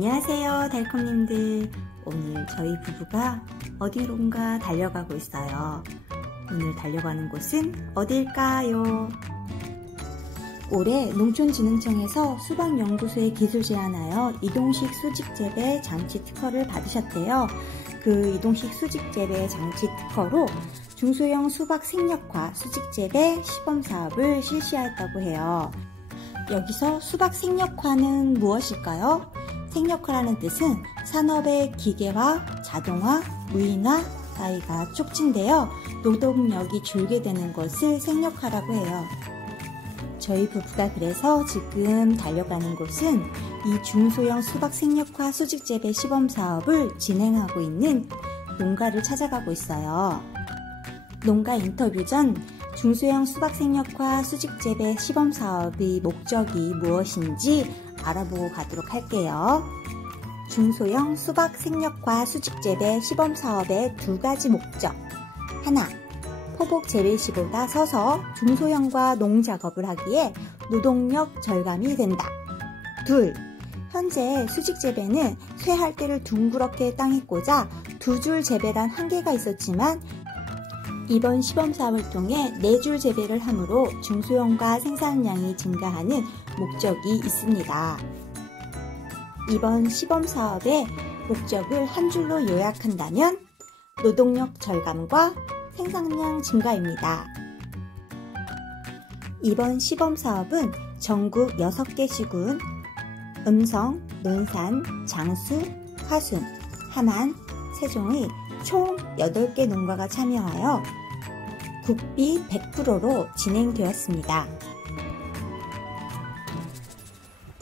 안녕하세요, 달콤님들. 오늘 저희 부부가 어디론가 달려가고 있어요. 오늘 달려가는 곳은 어딜까요? 올해 농촌진흥청에서 수박연구소에 기술 제안하여 이동식 수직재배 장치 특허를 받으셨대요. 그 이동식 수직재배 장치 특허로 중소형 수박 생력화 수직재배 시범사업을 실시하였다고 해요. 여기서 수박 생력화는 무엇일까요? 생력화라는 뜻은 산업의 기계화, 자동화, 무인화 사이가 촉진되어 노동력이 줄게 되는 것을 생력화라고 해요. 저희 부부가 그래서 지금 달려가는 곳은 이 중소형 수박 생력화 수직재배 시범사업을 진행하고 있는 농가를 찾아가고 있어요. 농가 인터뷰 전 중소형 수박 생력화 수직재배 시범사업의 목적이 무엇인지 알아보고 가도록 할게요. 중소형 수박 생력화 수직재배 시범사업의 두 가지 목적. 하나, 포복 재배시보다 서서 중소형과 농작업을 하기에 노동력 절감이 된다. 둘, 현재 수직재배는 쇠할 때를 둥그렇게 땅에 꽂아 두 줄 재배란 한계가 있었지만 이번 시범사업을 통해 4줄 재배를 함으로 중소형과 생산량이 증가하는 목적이 있습니다. 이번 시범사업의 목적을 한 줄로 요약한다면 노동력 절감과 생산량 증가입니다. 이번 시범사업은 전국 6개 시군, 음성, 논산, 장수, 화순, 함안, 세종의 총 8개 농가가 참여하여 국비 100%로 진행되었습니다.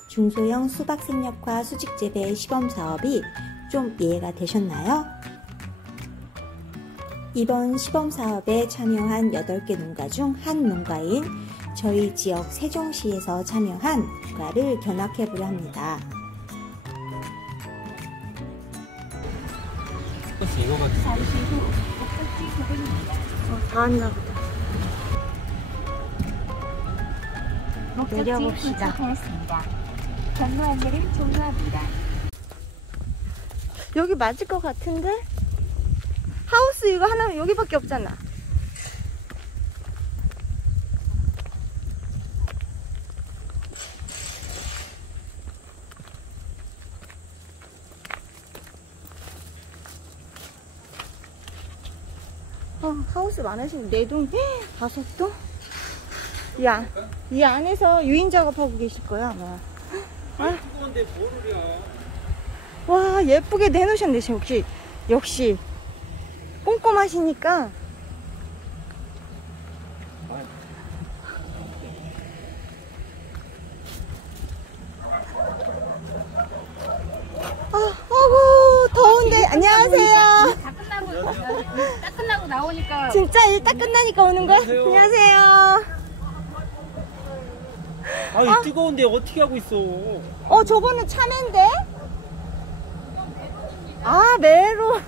중소형 수박 생력화 수직재배 시범사업이 좀 이해가 되셨나요? 이번 시범사업에 참여한 8개 농가 중 한 농가인 저희 지역 세종시에서 참여한 농가를 견학해보려 합니다. 잠시 후 목적지 부근입니다. 다 왔나보다. 목적지 내려봅시다. 도착하였습니다. 경로 안내를 종료합니다. 여기 맞을 것 같은데? 하우스 이거 하나 여기밖에 없잖아. 하우스 많으신 4동, 5동? 이 안에서 유인 작업하고 계실 거야 아마. 아니 뜨거운데 뭐를이야. 와, 예쁘게 내놓으셨네. 역시 꼼꼼하시니까. 어구 더운데. 안녕하세요. 딱 끝나고 나오니까 진짜 일 딱 끝나니까 오는 거야? 안녕하세요. 아, 뜨거운데 어떻게 하고 있어? 저거는 참외인데? 아, 메로.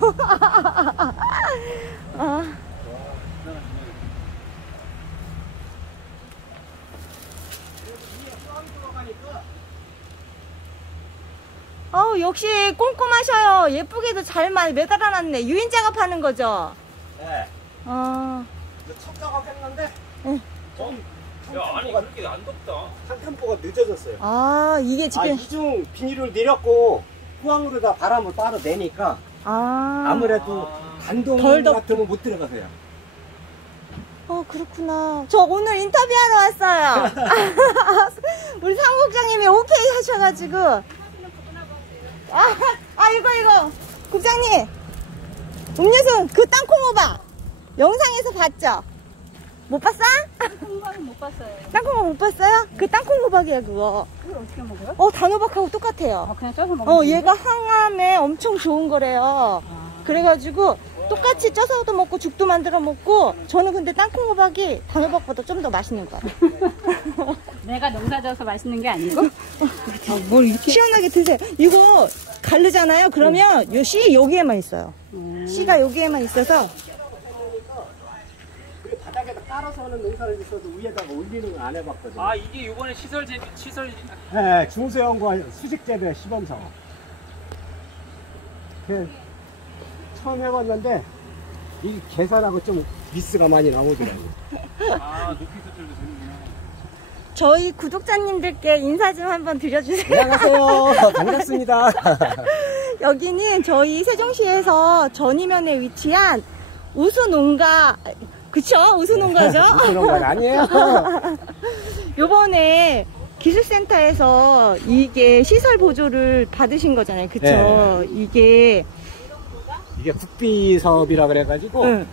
역시 꼼꼼하셔요. 예쁘게도 잘 매달아놨네. 유인 작업하는 거죠? 네. 첫 작업했는데 야, 아니 그렇게 안 덥다. 한 템포가 늦어졌어요. 이게 지금 이중 비닐을 내렸고 후황으로다 바람을 빨아내니까 아무래도 단동 덜 덥- 같으면 못 들어가세요. 그렇구나. 저 오늘 인터뷰하러 왔어요. 우리 사무국장님이 오케이 하셔가지고. 이거. 국장님. 음료수 그 땅콩 호박. 영상에서 봤죠? 못 봤어? 홍박은 못 봤어요. 땅콩 호박 못 봤어요? 그 땅콩 호박이야, 그거. 그걸 어떻게 먹어요? 단호박하고 똑같아요. 그냥 쪄서 먹는 얘가 항암에 엄청 좋은 거래요. 그래가지고 똑같이 쪄서도 먹고 죽도 만들어 먹고, 저는 근데 땅콩 호박이 단호박보다 좀 더 맛있는 거. 내가 농사져서 맛있는 게 아니고 뭘 이렇게 시원하게 드세요. 이거 가르잖아요. 그러면 요 씨 여기에만 있어요. 씨가 여기에만 있어서. 바닥에다 깔아서 하는 농사를 있어도 위에다가 올리는 건 안 해봤거든요. 아, 이게 이번에 시설 네, 중소형과 수직재배 시범사업. 처음 해봤는데 이 계산하고 좀 미스가 많이 나오더라고요. 아, 높이 서쪽도 되는구나. 저희 구독자님들께 인사 좀 한번 드려주세요. 안녕하세요. 반갑습니다. 여기는 저희 세종시에서 전이면에 위치한 우수농가, 그쵸? 우수농가죠? 그런 건 아니에요. 요번에 기술센터에서 이게 시설 보조를 받으신 거잖아요. 그쵸? 네. 이게 국비 사업이라 그래가지고 응.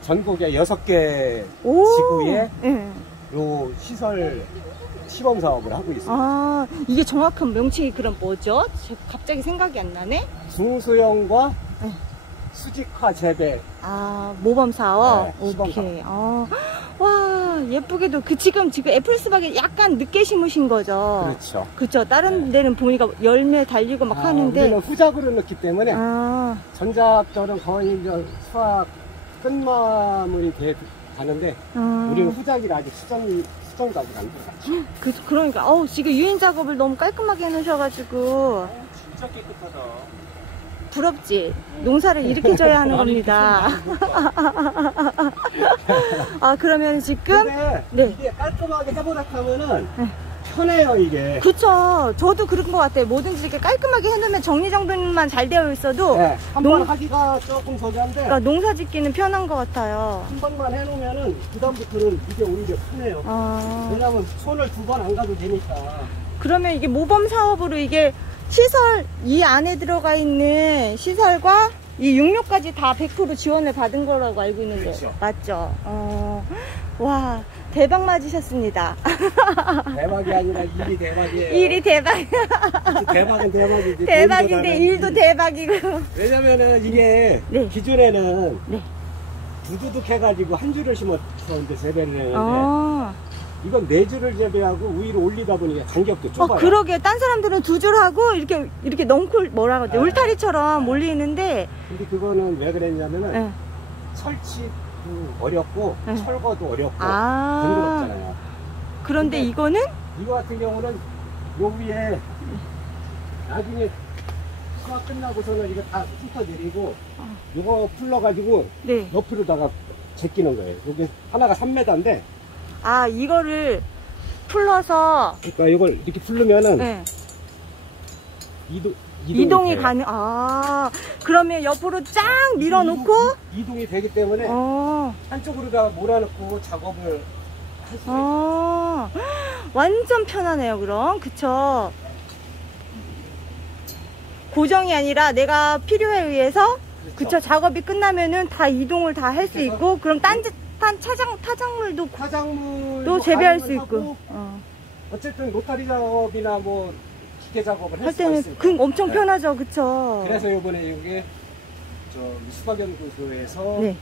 전국에 6개 오. 지구에 응. 요 시설 시범 사업을 하고 있습니다. 아, 이게 정확한 명칭이 그럼 뭐죠? 갑자기 생각이 안 나네? 중수용과 네. 수직화 재배. 아, 모범 사업? 네, 시범 오케이. 와, 예쁘게도 지금 애플 수박이 약간 늦게 심으신 거죠? 그렇죠. 그쵸. 다른 데는 보니까 열매 달리고 막 하는데. 우리는 후작으로 넣기 때문에 아, 전작들은 거의 이제 수확 끝마무리 가는데 우리는 후작이라 아직 수정작이 안 들어갔죠. 그러니까, 지금 유인 작업을 너무 깔끔하게 해놓으셔가지고. 진짜 깨끗하다. 부럽지? 농사를 이렇게 져야 하는 겁니다. 아, 그러면 지금? 근데 네. 이게 깔끔하게 해보라 하면은 편해요, 이게. 그쵸. 저도 그런 것 같아요. 뭐든지 이렇게 깔끔하게 해놓으면 정리정돈만 잘 되어 있어도. 네, 한 번 하기가 조금 저기한데 그러니까 농사 짓기는 편한 것 같아요. 한 번만 해놓으면은 그다음부터는 이게 오히려 편해요. 아, 왜냐면 손을 2번 안 가도 되니까. 그러면 이게 모범 사업으로 이게 시설, 이 안에 들어가 있는 시설과 이 육료까지 다 100% 지원을 받은 거라고 알고 있는데. 그렇죠. 맞죠? 와, 대박 맞으셨습니다. 대박이 아니라 일이 대박이에요. 일이 대박. 대박은 대박이지. 대박인데 일도 대박이고. 왜냐면은 이게 네. 기존에는 네. 두두둑 해가지고 한 줄을 심었는데 재배를 했는데 이건 4줄을 재배하고 위로 올리다 보니까 간격도 좁아요. 그러게. 딴 사람들은 2줄 하고 이렇게 넝쿨 뭐라 그러지? 네. 울타리처럼 올리는데. 근데 그거는 왜 그랬냐면은 네. 설치도 어렵고 네. 철거도 어렵고 아. 번거롭잖아요. 그런데 근데 이거는 이거 같은 경우는 요 위에 나중에 수확 끝나고서는 이거 다 훑어내리고 이거 풀러가지고 네. 옆으로다가 제끼는 거예요. 이게 하나가 3m인데 이거를 풀러서 그러니까 이걸 이렇게 풀르면은 네. 이동이 돼요. 가능. 그러면 옆으로 쫙 밀어놓고 이동이 되기 때문에 한쪽으로다 몰아넣고 작업을 할 수가 있어요. 완전 편하네요. 그럼 그쵸? 고정이 아니라 내가 필요에 의해서 그쵸? 작업이 끝나면은 다 이동을 다 할 수 있고, 그럼 타작물도 화작물도 재배할 수 있고. 하고, 어쨌든 로타리 작업이나 뭐 기계 작업을 할 할 수가 때는 있으니까. 엄청 편하죠. 그쵸? 그래서 이번에 이게 수박연구소에서 네.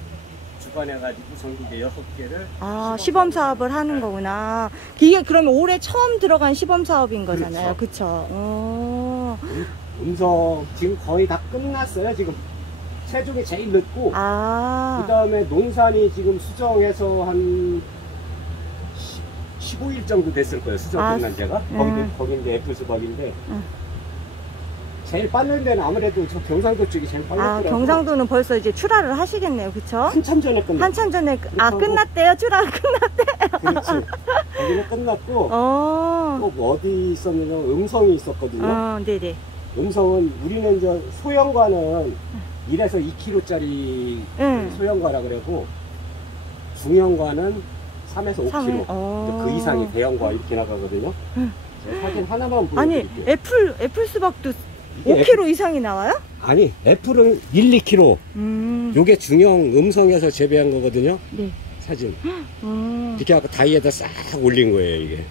주관해가지고 전국에 6개를 시범 사업을 하는 거구나. 이게 그러면 올해 처음 들어간 시범 사업인 거잖아요. 그쵸? 음성 지금 거의 다 끝났어요. 지금 세종이 제일 늦고 그 아. 다음에 논산이 지금 수정해서 한 15일 정도 됐을 거예요. 수정 끝난 제가 거기 이제 애플 수박인데 제일 빠른 데는 아무래도 저 경상도 쪽이 제일 빨랐더라고요. 경상도는 벌써 이제 출하를 하시겠네요. 그쵸? 한참 전에 끝났어요. 한참 전에 끝났대요. 출하가 끝났대요. 그렇지. 거기는 끝났고 또 어디 있었냐면 음성이 있었거든요. 네네. 음성은 우리는 저 소형과는 1에서 2kg짜리 소형과라 그러고 중형과는 3에서 5kg 그 이상이 대형과 이렇게 나가거든요. 사진 하나만 보여드릴게요. 아니 애플 수박도 5kg 이상이 나와요? 아니 애플은 1, 2kg 요게 중형 음성에서 재배한 거거든요. 네. 사진 이렇게 하고 다이에다 싹 올린 거예요 이게.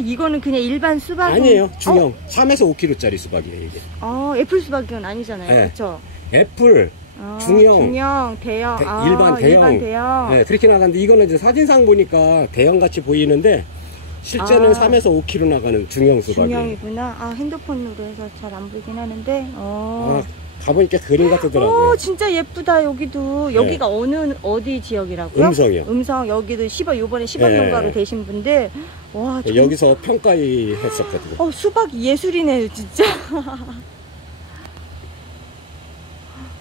이거는 그냥 일반 수박 아니에요. 중형 3에서 5kg짜리 수박이에요 이게. 애플 수박은 아니잖아요. 네. 그렇죠? 애플 중형, 대형, 일반 대형. 네, 그렇게 나가는데 이거는 이제 사진상 보니까 대형 같이 보이는데 실제는 3에서 5kg 나가는 중형 수박이에요. 중형이구나. 핸드폰으로 해서 잘 안 보이긴 하는데. 가보니까 그림 같더라고요. 진짜 예쁘다. 여기도. 여기가 어디 지역이라고요? 음성이요. 음성. 여기도 요번에 시범농가로 되신 분들. 와, 여기서 평가위 했었거든요. 수박이 예술이네요, 진짜.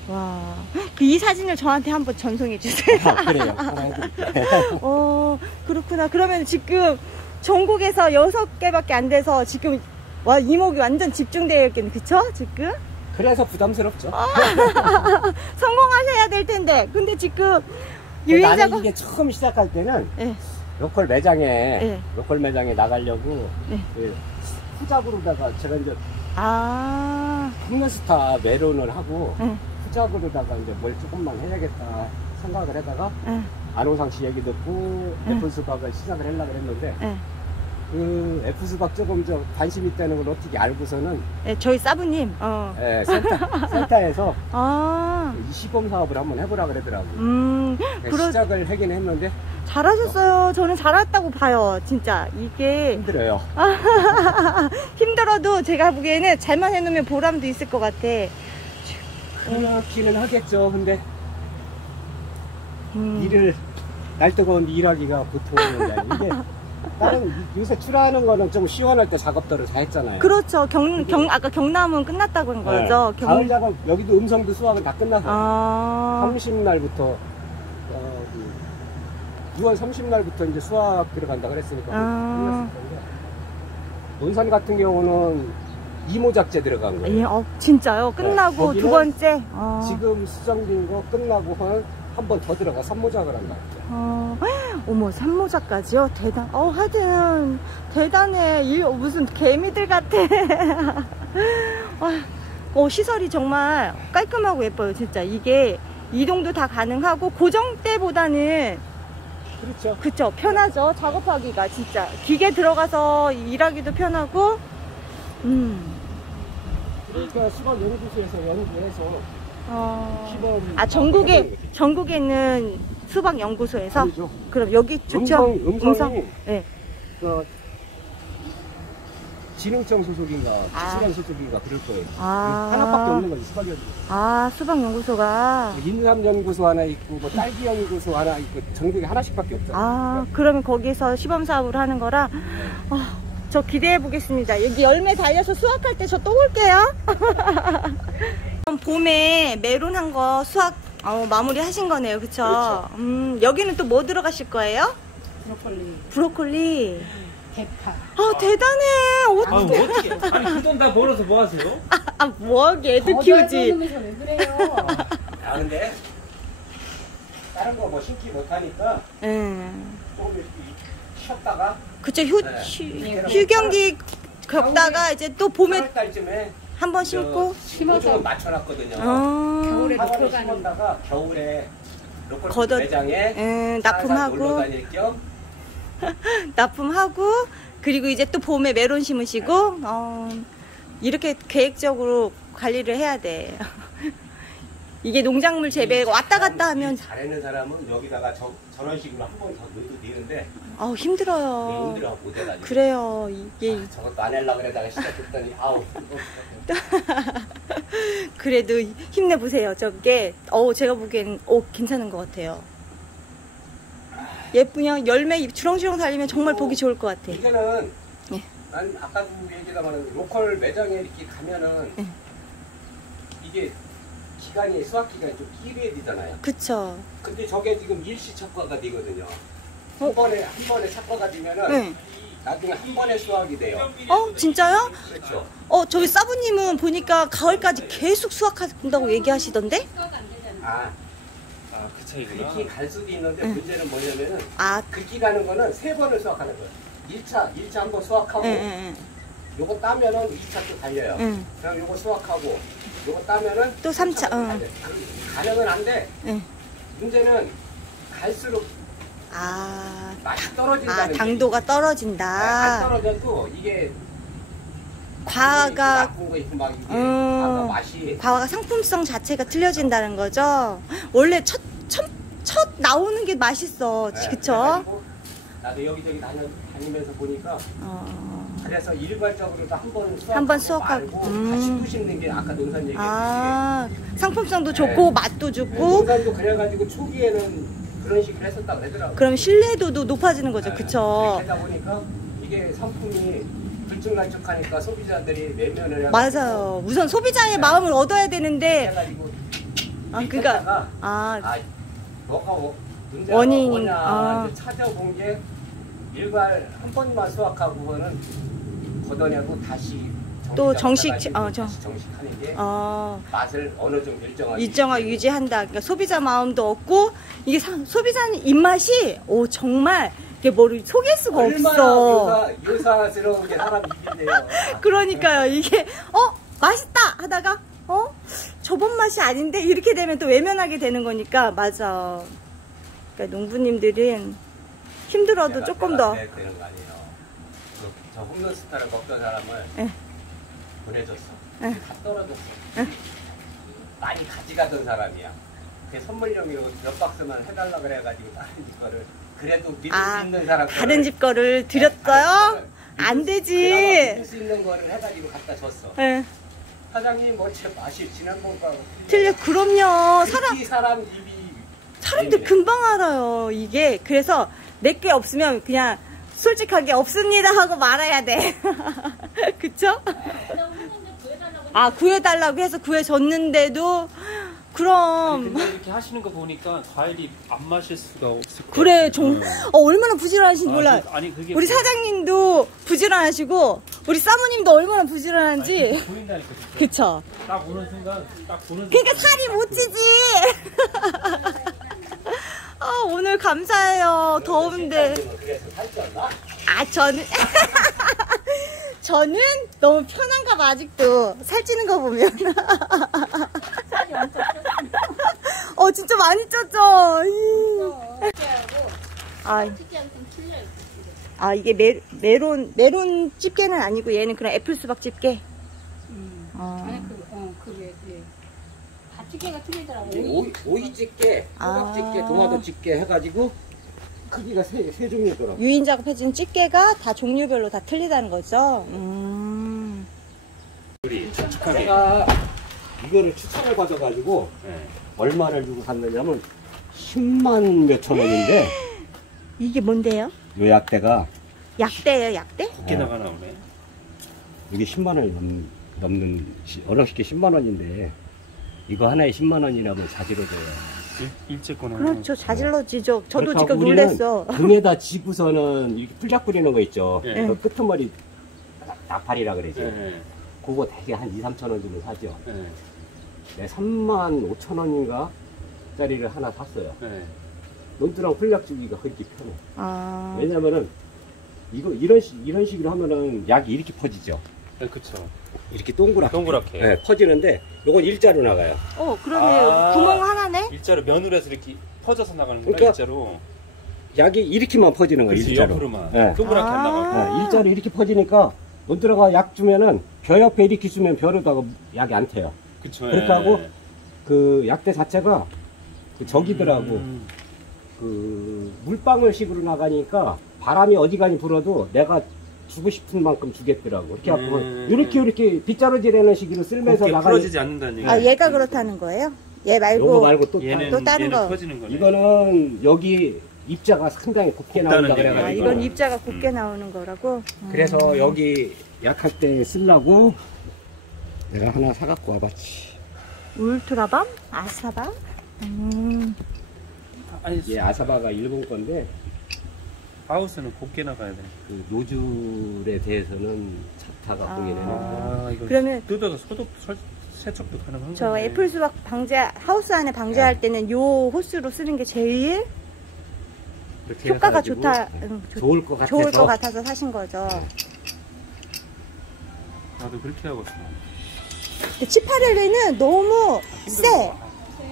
와. 그 이 사진을 저한테 한번 전송해 주세요. 아, 그래요. 하나 해드릴게요. 그렇구나. 그러면 지금 전국에서 6개밖에 안 돼서 지금 와, 이목이 완전 집중되어 있겠네. 그쵸? 지금? 그래서 부담스럽죠. 성공하셔야 될 텐데. 근데 지금 나는 유인자가 이게 처음 시작할 때는 네. 로컬 매장에 네. 로컬 매장에 나가려고 네. 그 후작으로다가 제가 이제 아. 홈런스타 메론을 하고 네. 후작으로다가 이제 뭘 조금만 해야겠다 생각을 하다가 네. 안홍상 씨 얘기 듣고 애플 수박을 시작을 하려고 했는데 네. 그 애플 수박 조금 저 관심 있다는 걸 어떻게 알고서는 네, 저희 사부님. 예, 센터에서 아. 이 시범 사업을 한번 해보라 그러더라고. 그러 시작을 하긴 했는데 잘하셨어요. 저는 잘했다고 봐요. 진짜 이게 힘들어요. 힘들어도 제가 보기에는 잘만 해놓으면 보람도 있을 것 같아. 그렇기는 하겠죠. 근데 음. 일을 날 뜨거운 일하기가 보통은 이게 다른 요새 출하하는 거는 좀 시원할 때 작업들을 다 했잖아요. 그렇죠. 아까 경남은 끝났다고 한 거죠. 네. 가을 작업 여기도 음성도 수확은 다 끝나서 아. 30날부터 6월 30날부터 이제 수확 들어간다 그랬으니까 끝났을 건데 논산 같은 경우는 이모작제 들어간 거예요. 예, 진짜요? 끝나고 네, 두 번째? 지금 수정된 거 끝나고 한 번 더 들어가 3모작을 한다. 어머, 3모작까지요? 하여튼 대단해. 무슨 개미들 같아. 시설이 정말 깔끔하고 예뻐요. 진짜 이게 이동도 다 가능하고 고정 때보다는 그렇죠. 그쵸, 편하죠. 작업하기가 진짜 기계 들어가서 일하기도 편하고. 그러니까 수박 연구소에서 연구해서 전국에 있는 수박 연구소에서. 아니죠. 그럼 여기 좋죠. 음성이 네. 진흥청 소속인가 수박 소속인가 그럴 거예요. 아. 하나밖에 없는 거지 수박 연구소. 수박 연구소가. 인삼 연구소 하나 있고 뭐 딸기 연구소 하나 있고 전국에 하나씩밖에 없잖아요. 그러면 거기서 시범 사업을 하는 거라. 저 기대해 보겠습니다. 여기 열매 달려서 수확할 때 저 또 올게요. 봄에 메론 한 거 수확 마무리 하신 거네요. 그쵸? 그렇죠. 여기는 또 뭐 들어가실 거예요? 브로콜리. 대파. 대단해. 어떻게? 아니 그 돈 다 벌어서 뭐 하세요? 뭐하게 애들 키우지. 왜 그래요? 근데 다른 거 뭐 심기 못하니까 조금 쉬었다가 그쵸. 휴경기 겪다가 이제 또 봄에 달쯤에 한번 심고. 심어서 맞춰놨거든요. 겨울에 하원에 놓고 가는. 심었다가 겨울에 로컬 매장에 납품하고. 놀러 다닐 겸 납품하고, 그리고 이제 또 봄에 메론 심으시고. 이렇게 계획적으로 관리를 해야 돼. 이게 농작물 재배 왔다 갔다 하면 잘하는 사람은 여기다가 저런 식으로 한 번 더 넣어도 되는데 힘들어요. 힘들어 못해가지고. 그래요. 이게 저것도 안 하려고 그러다가 시작했더니 그래도 힘내보세요. 저게 제가 보기엔 괜찮은 것 같아요. 예쁘냐? 열매 주렁주렁 달리면 정말 보기 좋을 것 같아. 이제는 예. 난 아까도 얘기했다만 로컬 매장에 이렇게 가면은 이게 기간이 수확 기간이 좀 길어야 되잖아요. 그쵸. 근데 저게 지금 일시 척과가 되거든요. 한 번에 척과가 되면은 나중에 한 번에 수확이 돼요. 진짜요? 그렇죠. 저희 사부님은 보니까 가을까지 계속 수확한다고 얘기하시던데? 그 차이구나. 그렇게 갈 수도 있는데 문제는 뭐냐면은 아, 그렇게 가는 거는 3번을 수확하는 거예요. 1차 한번 수확하고 요거 따면은 2차 또 달려요. 그럼 요거 수확하고 요거 따면은 또 3차. 가려면 안 돼. 문제는 갈수록 맛이 떨어진다는 당도가 안 떨어진다. 떨어져도 이게 과가 나쁜 거 있고 막 이게 과가 맛이 과가 상품성 자체가 틀려진다는 거죠. 원래 첫 나오는 게 맛있어. 그쵸? 그래가지고 나도 여기저기 다니면서 보니까 그래서 일괄적으로도 한번 수확하고 같이 부심는 게 아까 논산 얘기했듯이 상품성도 좋고 맛도 좋고. 논산도 그래가지고 초기에는 그런 식으로 했었다고 그러더라고요. 그럼 신뢰도도 높아지는 거죠. 그쵸? 그러다 보니까 이게 상품이 들쭉날쭉하니까 소비자들이 매면을 맞아요. 우선 소비자의 마음을 얻어야 되는데 해가지고 아, 했다가 아, 뭐가 문제가 원인, 뭐냐 아. 이제 찾아본 게 일괄 한 번만 수확하고는 걷어내고 다시 또 정식, 다시 정식하는 게 맛을 어느 정도 일정하게 유지한다. 그러니까 소비자 마음도 얻고 이게 소비자는 입맛이 정말 이게 뭐를 속일 수가 없어. 얼마나 유사스러운 게 사람 입인데요. 그러니까요. 이게 맛있다 하다가 저번 맛이 아닌데 이렇게 되면 또 외면하게 되는 거니까. 맞아. 그러니까 농부님들은 힘들어도 조금 더. 되는 거 아니에요. 저 홈런스타를 먹던 사람을 보내줬어. 다 떨어졌어. 많이 가져가던 사람이야. 그 선물용으로 몇 박스만 해달라 그래가지고 다른 집 거를 그래도 믿을 수 있는 사람 다른 집 거를 드렸어요? 안 되지. 믿을 수 있는 거를 해가지고 갖다 줬어. 네. 사장님 제 맛이 지난번과 틀려. 그럼요. 사람들 입이 금방 알아요. 이게 그래서 내게 없으면 그냥 솔직하게 없습니다 하고 말아야 돼. 그쵸? 구해달라고 해서 구해줬는데도 그럼. 근데 이렇게 하시는 거 보니까 과일이 안 마실 수가 없을 것 그래, 같아요. 얼마나 부지런하신지 몰라. 그게 우리 사장님도 부지런하시고, 우리 사모님도 얼마나 부지런한지. 보인다니까. 진짜. 그쵸? 딱 보는 순간, 그러니까 살이 못 찌지. 오늘 감사해요. 더운데. 저는 너무 편한가 봐, 아직도. 살찌는 거 보면. 진짜 많이 쪘죠? 이게 메론 집게는 아니고 얘는 그냥 애플 수박 집게. 아니 그게 다 집게가 틀리더라고요. 오이 집게, 호박 집게, 토마토 집게 해가지고 크기가 세 종류더라고. 유인 작업해준 집게가 다 종류별로 다 틀리다는 거죠? 제가 이거를 추천을 받아가지고 얼마를 주고 샀느냐면 10만 몇천 원인데 이게 뭔데요? 요 약대가 약대예요, 약대? 밖에다가 나오네. 이게 10만 원이 넘는 어렵게 10만 원인데 이거 하나에 10만 원이라면 자지러져요. 일제권은. 그렇죠, 자질러지죠. 저도 그러니까 지금 우리는 놀랬어. 등에다 지고서는 이렇게 풀작 뿌리는 거 있죠. 네. 그 끄트머리 나팔이라 그러지. 네. 그거 되게 한 2, 3천 원 주면 사죠. 네. 네, 3만 5천 원인가 짜리를 하나 샀어요. 네. 논두랑 풀약 주기가 그렇게 편해. 왜냐면은 이런 식으로 하면은 약이 이렇게 퍼지죠. 네, 그쵸. 이렇게 동그랗게. 네. 퍼지는데 요건 일자로 나가요. 그러네. 구멍 하나네? 일자로 면으로 해서 이렇게 퍼져서 나가는 거야, 그러니까 일자로. 약이 이렇게만 퍼지는 거예요. 그치, 일자로. 옆으로만. 네. 동그랗게 안 나가고. 일자로 이렇게 퍼지니까 논두라가 약 주면은 벼 옆에 이렇게 주면 벼로다가 약이 안 태요. 그쵸. 그렇게 하고 그 약대 자체가 그 저기더라고. 그 물방울 식으로 나가니까 바람이 어지간히 불어도 내가 주고 싶은 만큼 주겠더라고. 이렇게 하고 이렇게 빗자루질하는 식으로 쓸면서 나가는. 풀어지지 않는다는 얘기. 얘가 그렇다는 거예요? 얘 요거 말고 또 얘는 또 다른 거. 퍼지는 거네. 이거는 여기 입자가 상당히 곱게 나온다 곱다는 그래가지고. 이건 입자가 곱게 나오는 거라고? 그래서 여기 약할 때 쓰려고 내가 하나 사갖고 와봤지. 울트라밤? 아사밤? 아니, 얘 아사바가 일본 건데 하우스는 곱게 나가야 돼. 그 노즐에 대해서는 자타가 보이네요. 이거 그러면 뜯어서 세척도 가능한 저 거네. 애플 수박 하우스 안에 방제할 때는 요 호스로 쓰는 게 제일 이렇게 효과가 해가지고 좋다. 좋을 것 같아서. 좋을 것 같아서 사신 거죠. 나도 그렇게 하고 있어. 근데 치파렐레는 너무 세.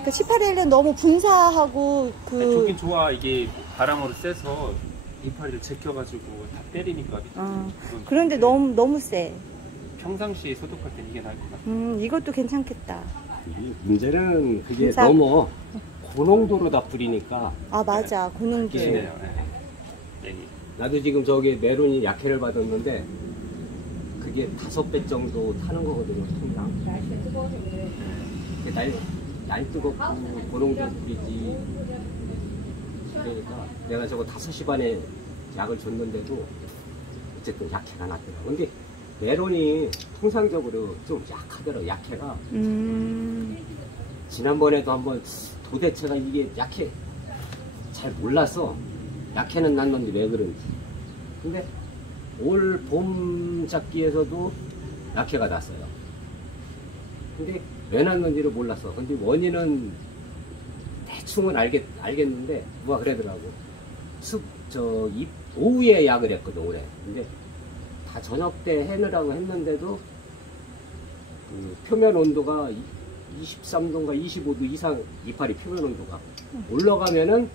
그 치파렐레는 너무 분사하고 좋긴 좋아. 이게 바람으로 세서 이파리를 제껴가지고 다 때리니까. 그런데 너무 세. 평상시에 소독할 땐 이게 나을 것 같아. 이것도 괜찮겠다. 문제는 그게 분사. 너무 고농도로 다 뿌리니까. 맞아. 고농도. 네. 나도 지금 저기 메론이 약해를 받았는데 그게 5배 정도 타는 거거든요. 통장. 날씨가 뜨거워서 그래. 날 뜨겁고 고농도 뿌리지. 그러니까 내가 저거 5시 반에 약을 줬는데도 어쨌든 약해가 났더라고. 근데 메론이 통상적으로 좀 약하더라고. 약해가. 지난번에도 한번 도대체가 이게 약해 잘 몰라서 약해는 났는데 왜 그런지. 근데 올 봄 잡기에서도 약해가 났어요. 근데 왜 났는지를 몰랐어. 근데 원인은 대충은 알겠는데 누가 그러더라고. 오후에 약을 했거든 올해. 근데 다 저녁 때 해느라고 했는데도 그 표면 온도가 23도인가 25도 이상 이파리 표면 온도가 올라가면은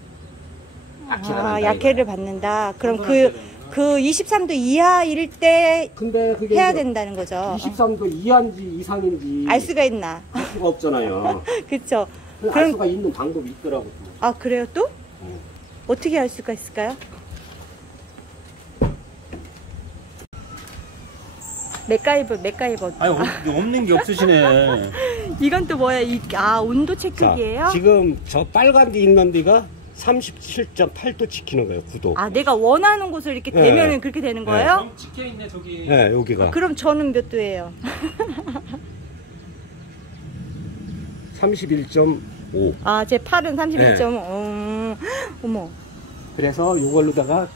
약해가 난다. 약해를 받는다. 그럼 그 23도 이하일 때 근데 그게 해야 된다는 거죠. 23도 이하인지 이상인지 알 수가 있나? 알 수가 없잖아요. 그쵸. 알 수가 있는 방법이 있더라고. 아, 그래요 또? 응. 어떻게 알 수가 있을까요? 맥가이버. 아니 없는 게 없으시네. 이건 또 뭐야? 온도 체크기예요? 지금 저 빨간 데 있는 데가 37.8도 지키는 거예요. 9도. 아, 내가 원하는 곳을 이렇게 네. 대면은 그렇게 되는 거예요? 찍혀 있네 저기. 네, 여기가 그럼 저는 몇 도예요? 31.5. 아, 제 팔은 31.5. 네. 어머. 그래서 이걸로다가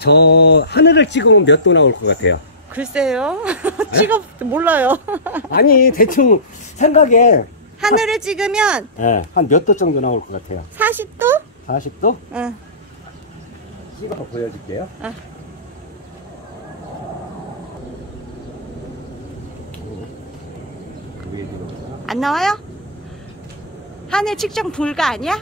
저 하늘을 찍으면 몇 도 나올 것 같아요? 글쎄요. 찍어 몰라요. 아니 대충 생각에 하늘을 찍으면 네, 한 몇 도 정도 나올 것 같아요? 40도? 40도? 응. 찍어 보여줄게요. 그 위에 들어가서. 안 나와요? 하늘 측정 불가 아니야?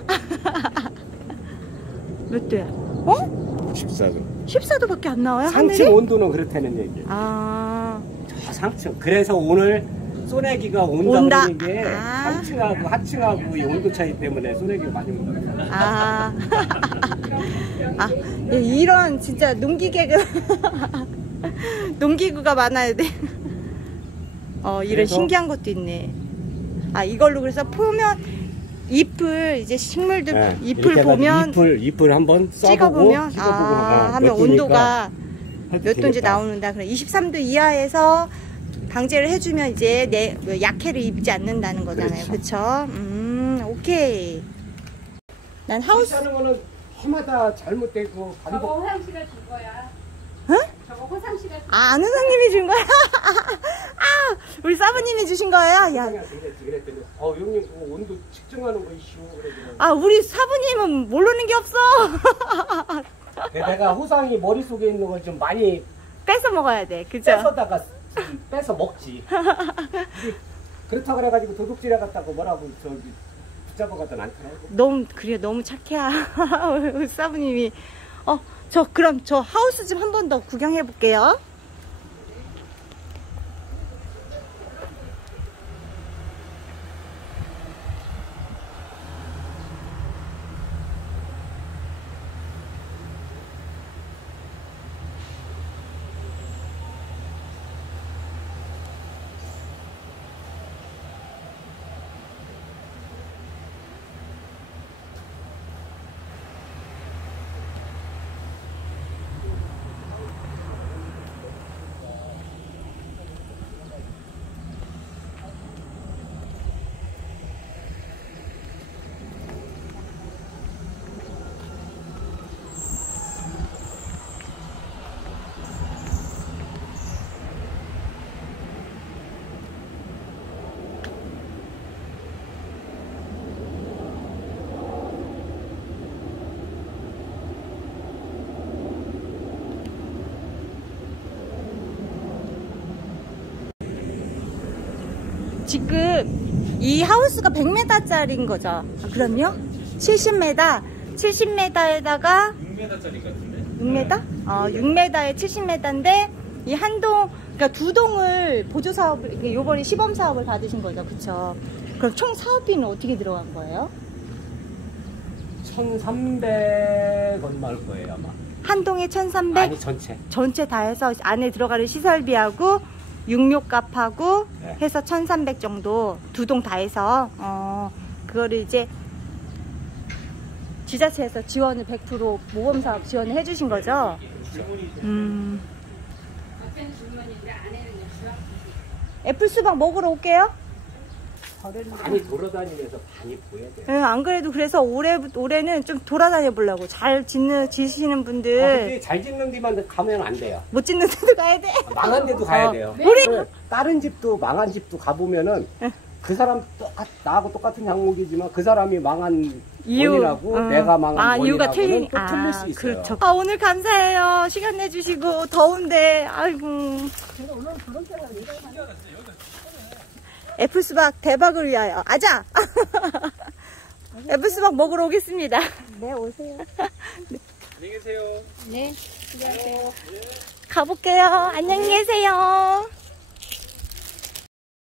몇 도야? 14도. 14도밖에 안 나와요? 상층 하늘이? 온도는 그렇다는 얘기예요. 아, 저 상층. 그래서 오늘 소나기가 온다 온다. 그러는 게 상층하고 하층하고 이 온도 차이 때문에 소나기가 많이 온다. 아, 이런 진짜 농기구가 많아야 돼. 이런 그래서? 신기한 것도 있네. 이걸로 그래서 표면 잎을 이제 식물들 네, 잎을 이렇게 보면 잎을 한번 찍어보면 찍어보고 하면 온도가 몇 도인지 되겠다. 나오는다. 그럼 23도 이하에서 방제를 해주면 이제 약해를 입지 않는다는 거잖아요. 그렇죠? 오케이. 난 하우스. 하는 거는 해마다 잘못되고 저거 호상 씨가 준 거야. 저거 호상 씨가 준 아는 형님이 준 거야? 우리 사부님이 주신 거예요? 야. 그랬더니 형님 그거 온도 측정하는 거 이슈 그러더라고요. 우리 사부님은 모르는 게 없어. 내가 호상이 머릿속에 있는 걸 좀 많이 뺏어 먹어야 돼. 그죠? 뺏어다가 뺏어 먹지. 그렇다 그래가지고 도둑질해 갔다고 뭐라고 붙잡아가던 않더라고. 너무 착해. 우리 사부님이. 그럼 저 하우스 좀 한 번 더 구경해 볼게요. 지금 이 하우스가 100m짜리인 거죠? 그럼요? 70m? 70m에다가 6m짜리 같은데. 6m? 6m에 70m인데 이 한 동, 그러니까 두 동을 보조 사업을, 요번에 시범 사업을 받으신 거죠, 그쵸? 그럼 총 사업비는 어떻게 들어간 거예요? 1,300 얼마 할 거예요 아마. 한 동에 1,300? 아니 전체. 전체 다 해서 안에 들어가는 시설비하고 육묘값하고 네. 해서 1,300 정도 두 동 다 해서 그거를 이제 지자체에서 지원을 100% 모범사업 지원을 해주신 거죠. 애플 수박 먹으러 올게요. 많이 돌아다니면서 많이 보여야 돼요. 응, 안 그래도 그래서 올해는 좀 돌아다녀 보려고. 잘 지시는 분들. 근데 잘 짓는 데만 가면 안 돼요. 못 짓는 데도 가야 돼. 망한 데도 가야 돼요. 다른 집도 망한 집도 가보면은 그 사람 나하고 똑같은 항목이지만 그 사람이 망한 원이라고 내가 망한 이유가 원이라고는 또 틀릴 수 있어요. 그렇죠. 오늘 감사해요. 시간 내주시고 더운데 아이고. 애플수박 대박을 위하여 아자. 애플수박 먹으러 오겠습니다. 네, 오세요. 안녕히 계세요. 네, 수고하세요. 가볼게요. 안녕히 계세요.